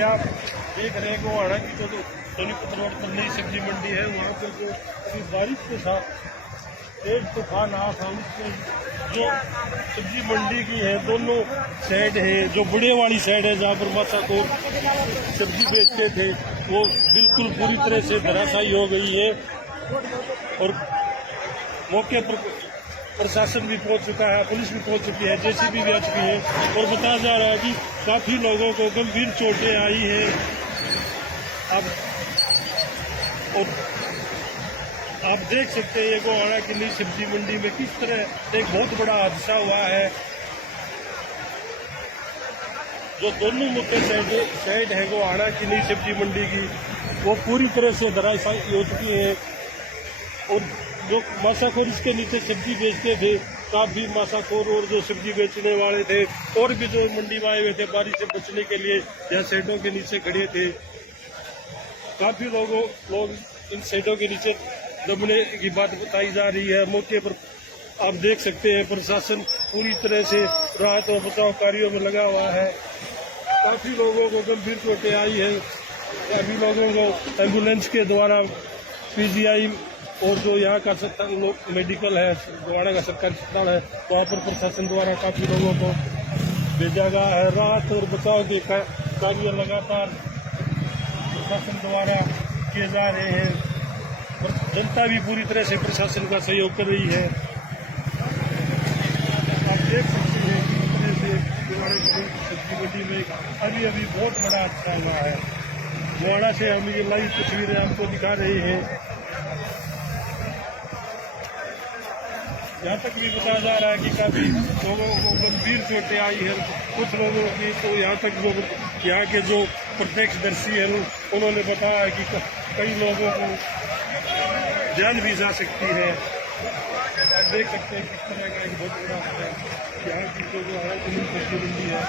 ये आप देख रहे हैं गोहाना की जो सोनीपत रोड पर नई सब्जी मंडी है, वहाँ पर जो अभी बारिश के साथ एक तूफान आया था, उसमें जो सब्जी मंडी की है दोनों साइड है, जो बड़े वाली साइड है जहाँ पर माता को सब्जी बेचते थे वो बिल्कुल पूरी तरह से धराशायी हो गई है। और मौके पर प्रशासन भी पहुंच चुका है, पुलिस भी पहुंच चुकी है, जेसीबी भी आ चुकी है और बताया जा रहा है कि काफी लोगों को गंभीर चोटें आई है। अब और आप देख सकते हैं ये गोहाना की नई सब्जी मंडी में किस तरह एक बहुत बड़ा हादसा हुआ है। जो दोनों मुख्य साइड है गोहाना की नई सब्जी मंडी की, वो पूरी तरह से धराशायी हो चुकी है। और जो मासाखोर इसके नीचे सब्जी बेचते थे, काफी मासाखोर और जो सब्जी बेचने वाले थे और भी जो मंडी में आए हुए थे बारिश से बचने के लिए यहाँ साइडों के नीचे खड़े थे, काफी लोग इन साइडों के नीचे दबने की बात बताई जा रही है। मौके पर आप देख सकते हैं प्रशासन पूरी तरह से राहत और बचाव कार्यों में लगा हुआ है। काफी लोगों को गंभीर चोटें आई है, काफी लोगों को एम्बुलेंस के द्वारा पीजीआई और जो यहाँ का मेडिकल है, गोहाना का सरकारी अस्पताल है, वहाँ पर प्रशासन द्वारा काफी लोगों को भेजा गया है। राहत और बचाव के कार्य लगातार प्रशासन द्वारा किए जा रहे हैं। जनता भी पूरी तरह से प्रशासन का सहयोग कर रही है। आप देख सकते हैं किस तरह से गोहाना की सब्जी मंडी में अभी बहुत बड़ा हादसा हुआ है। गोहाना से हम ये लाइव तस्वीरें आपको दिखा रहे हैं। यहाँ तक भी बताया जा रहा है कि काफी लोगों को गंभीर चोटें आई है। कुछ लोगों की तो यहाँ तक जो यहाँ के जो प्रत्यक्षदर्शी हैं उन्होंने बताया है कि कई लोगों को जान भी जा सकती है। आप देख सकते हैं किस तरह का एक बहुत बड़ा यहाँ की जो है सब्जी मंडी है।